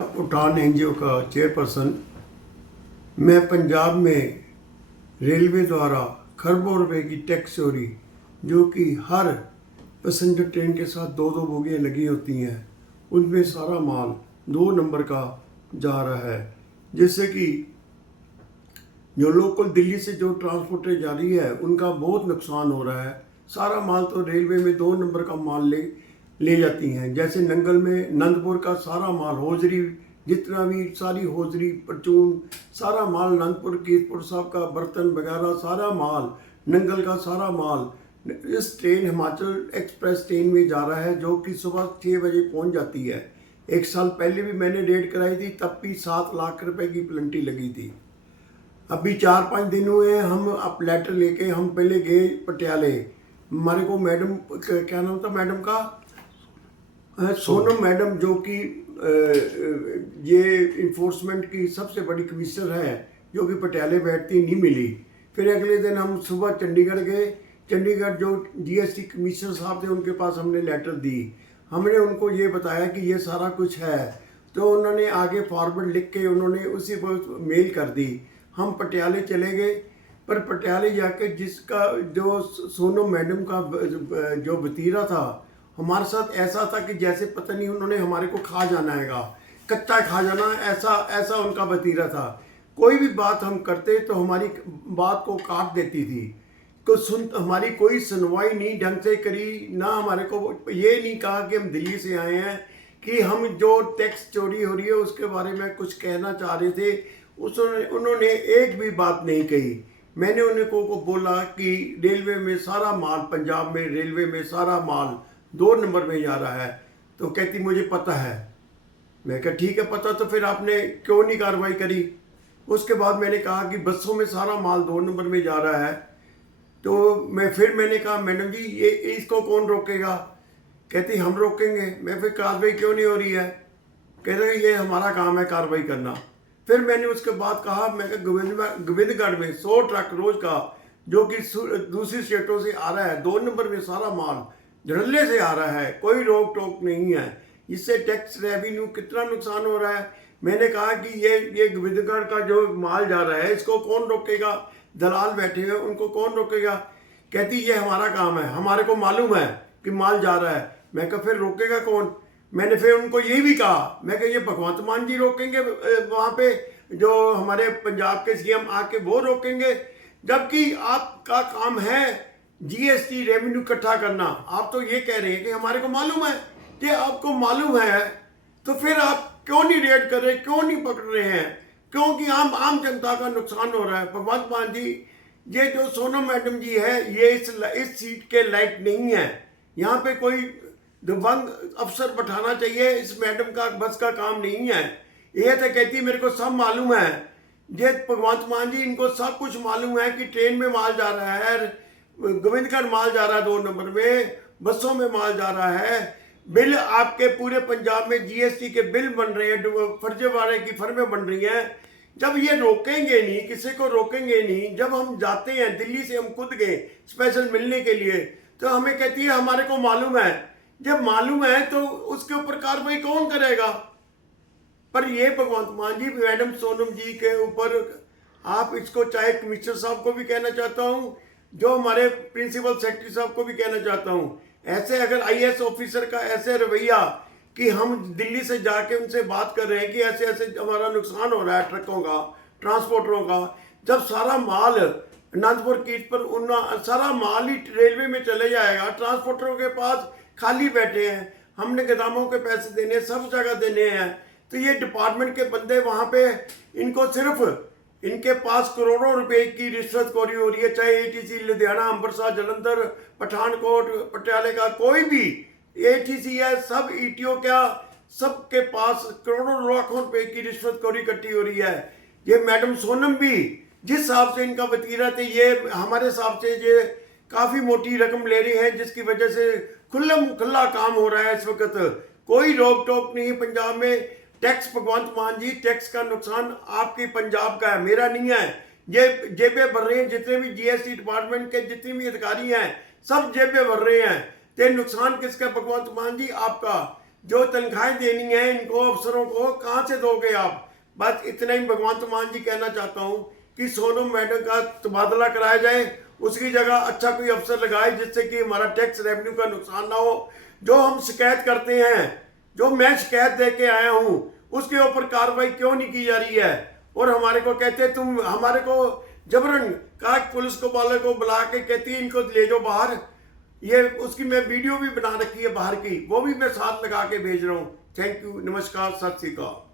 उड़ान एनजीओ का चेयरपर्सन। मैं पंजाब में रेलवे द्वारा खरबों रुपए की टैक्स चोरी, जो कि हर पैसेंजर ट्रेन के साथ दो दो बोगियाँ लगी होती हैं, उनमें सारा माल 2 नंबर का जा रहा है, जिससे कि जो लोकल दिल्ली से जो ट्रांसपोर्टें जा रही है उनका बहुत नुकसान हो रहा है। सारा माल तो रेलवे में 2 नंबर का माल ले जाती हैं। जैसे नंगल में नंदपुर का सारा माल, होजरी जितना भी सारी होजरी परचून सारा माल, नंदपुर कीरतपुर साहब का बर्तन वगैरह सारा माल, नंगल का सारा माल इस ट्रेन हिमाचल एक्सप्रेस ट्रेन में जा रहा है, जो कि सुबह 6 बजे पहुंच जाती है। 1 साल पहले भी मैंने रेड कराई थी, तब भी 7 लाख रुपए की पेनल्टी लगी थी। अभी 4-5 दिन हुए हैं, हम अब लेटर लेके हम पहले गए पटियाले। हमारे को मैडम, क्या नाम था मैडम का, सोनम मैडम, जो कि ये इन्फोर्समेंट की सबसे बड़ी कमिश्नर है, जो कि पटियाले बैठती, नहीं मिली। फिर अगले दिन हम सुबह चंडीगढ़ गए। चंडीगढ़ जो जीएसटी कमिश्नर साहब थे, उनके पास हमने लेटर दी। हमने उनको ये बताया कि ये सारा कुछ है, तो उन्होंने आगे फॉरवर्ड लिख के उन्होंने उसी पर मेल कर दी। हम पटियाले चले गए, पर पटियाले जाके जिसका जो सोनम मैडम का जो वतीरा था, हमारे साथ ऐसा था कि जैसे पता नहीं उन्होंने हमारे को खा जाना हैगा, कच्चा खा जाना, ऐसा ऐसा उनका वतीरा था। कोई भी बात हम करते तो हमारी बात को काट देती थी, तो हमारी कोई सुनवाई नहीं ढंग से करी ना। हमारे को ये नहीं कहा कि हम दिल्ली से आए हैं, कि हम जो टैक्स चोरी हो रही है उसके बारे में कुछ कहना चाह रहे थे, उन्होंने एक भी बात नहीं कही। मैंने उनको बोला कि रेलवे में सारा माल, पंजाब में रेलवे में सारा माल 2 नंबर में जा रहा है, तो कहती मुझे पता है। मैं कहा ठीक है पता, तो फिर आपने क्यों नहीं कार्रवाई करी। उसके बाद मैंने कहा कि बसों में सारा माल 2 नंबर में जा रहा है, तो मैंने कहा मैडम जी ये इसको कौन रोकेगा। कहती हम रोकेंगे। मैं फिर कार्रवाई क्यों नहीं हो रही है। कह रहे ये हमारा काम है कार्रवाई करना। फिर मैंने उसके बाद कहा, मैं गोविंदगढ़ में 100 ट्रक रोज का, जो कि दूसरी स्टेटों से आ रहा है, 2 नंबर में सारा माल धड़ल्ले से आ रहा है, कोई रोक टोक नहीं है। इससे टैक्स रेवेन्यू कितना नुकसान हो रहा है। मैंने कहा कि ये गोविंदगढ़ का जो माल जा रहा है, इसको कौन रोकेगा। दलाल बैठे हुए, उनको कौन रोकेगा। कहती ये हमारा काम है, हमारे को मालूम है कि माल जा रहा है। मैं कहा फिर रोकेगा कौन। मैंने फिर उनको ये भी कहा, मैं कहा ये भगवंत मान जी रोकेंगे, वहाँ पे जो हमारे पंजाब के सीएम आके वो रोकेंगे, जबकि आपका काम है जीएसटी रेवेन्यू इकट्ठा करना। आप तो ये कह रहे हैं कि हमारे को मालूम है। कि आपको मालूम है तो फिर आप क्यों नहीं रेड कर रहे, क्यों नहीं पकड़ रहे हैं। क्योंकि आम जनता का नुकसान हो रहा है। भगवंत मान जी, ये जो सोनम मैडम जी है, ये इस सीट के लायक नहीं है। यहाँ पे कोई दिव्यांग अफसर बैठाना चाहिए, इस मैडम का बस का काम नहीं है। ये तो कहती मेरे को सब मालूम है। ये भगवंत मान जी, इनको सब कुछ मालूम है कि ट्रेन में माल जा रहा है, गोविंदगढ़ माल जा रहा है 2 नंबर में, बसों में माल जा रहा है। बिल आपके पूरे पंजाब में जीएसटी के बिल बन रहे हैं, फर्जीवाड़े की फर्में बन रही हैं। जब ये रोकेंगे नहीं, किसी को रोकेंगे नहीं। जब हम जाते हैं दिल्ली से, हम खुद गए स्पेशल मिलने के लिए, तो हमें कहती है हमारे को मालूम है। जब मालूम है तो उसके ऊपर कार्रवाई कौन करेगा। पर ये भगवंत मान जी, मैडम सोनम जी के ऊपर आप इसको, चाहे कमिश्नर साहब को भी कहना चाहता हूँ, जो हमारे प्रिंसिपल सेक्रेटरी साहब को भी कहना चाहता हूँ, ऐसे अगर आईएएस ऑफिसर का ऐसे रवैया कि हम दिल्ली से जाके उनसे बात कर रहे हैं कि ऐसे ऐसे हमारा नुकसान हो रहा है ट्रकों का, ट्रांसपोर्टरों का, जब सारा माल अनंतपुर कीरतपुर सारा माल ही रेलवे में चले जाएगा। ट्रांसपोर्टरों के पास खाली बैठे हैं, हमने गोदामों के पैसे देने, सब जगह देने हैं। तो ये डिपार्टमेंट के बंदे वहाँ पे, इनको सिर्फ इनके पास करोड़ों रुपए की रिश्वतखोरी हो रही है। चाहे एटीसी लुधियाना, अमृतसर, जलंधर, पठानकोट, पटियाले का कोई भी एटीसी है, सब ईटीओ क्या, सबके पास करोड़ों लाखों रुपए की रिश्वतखोरी इकट्ठी हो रही है। ये मैडम सोनम भी जिस हिसाब से इनका वतीरा थे, ये हमारे हिसाब से ये काफी मोटी रकम ले रही है, जिसकी वजह से खुल्ला काम हो रहा है इस वक्त। कोई रोक टोक नहीं पंजाब में। टैक्स, भगवंत मान जी, टैक्स का नुकसान आपकी पंजाब का है, मेरा नहीं है। ये जेबें भर रहे हैं, जितने भी जीएसटी डिपार्टमेंट के जितने भी अधिकारी हैं, सब जेबें भर रहे हैं। तो नुकसान किसका भगवंत मान जी, आपका। जो तनख्वाहें देनी है इनको अफसरों को कहाँ से दोगे आप? बस इतना ही भगवंत मान जी कहना चाहता हूँ कि सोनम मैडम का तबादला कराया जाए, उसकी जगह अच्छा कोई अफसर लगाए जिससे कि हमारा टैक्स रेवेन्यू का नुकसान ना हो। जो हम शिकायत करते हैं, जो मैं शिकायत दे के आया हूँ, उसके ऊपर कार्रवाई क्यों नहीं की जा रही है? और हमारे को कहते हैं तुम हमारे को जबरन कहा, पुलिस को वाले को बुला के कहती है इनको ले जाओ बाहर। ये उसकी मैं वीडियो भी बना रखी है बाहर की, वो भी मैं साथ लगा के भेज रहा हूँ। थैंक यू, नमस्कार, सत श्री अकाल।